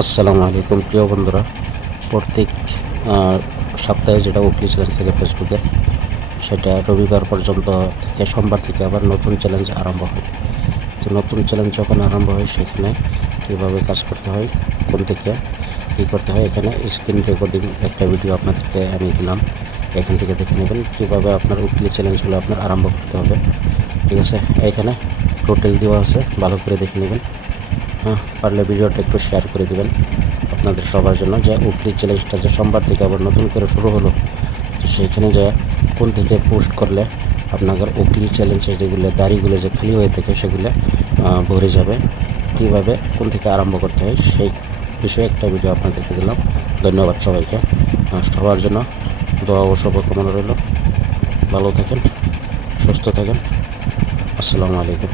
আসসালামু আলাইকুম প্রিয় বন্ধুরা। প্রত্যেক সপ্তাহে যেটা উইকলি চ্যালেঞ্জ থেকে ফেসবুকে, সেটা রবিবার পর্যন্ত থেকে সোমবার থেকে আবার নতুন চ্যালেঞ্জ আরম্ভ হয়। তো নতুন চ্যালেঞ্জ যখন আরম্ভ হয় সেখানে কীভাবে কাজ করতে হয়, কোন থেকে কী করতে হয়, এখানে স্ক্রিন রেকর্ডিং একটা ভিডিও আপনাদেরকে আমি দিলাম। এখান থেকে দেখে নেবেন কীভাবে আপনার উইকলি চ্যালেঞ্জগুলো আপনার আরম্ভ করতে হবে। ঠিক আছে, এখানে টোটাল দেওয়া আছে, ভালো করে দেখে নেবেন। পারলে ভিডিওটা একটু শেয়ার করে দেবেন আপনাদের সবার জন্য, যে উইকলি চ্যালেঞ্জটা যে সোমবার থেকে আবার নতুন করে শুরু হলো, তো সেইখানে যে কোন থেকে পোস্ট করলে আপনাদের উইকলি চ্যালেঞ্জের যেগুলো দাড়িগুলো যে খালি হয়ে থাকে সেগুলো ভরে যাবে, কীভাবে কোন থেকে আরম্ভ করতে হয় সেই বিষয়ে একটা ভিডিও আপনাদেরকে দিলাম। ধন্যবাদ সবাইকে, সবার জন্য দোয়া ও শুভকামনা রইল। ভালো থাকেন, সুস্থ থাকেন। আসসালামু আলাইকুম।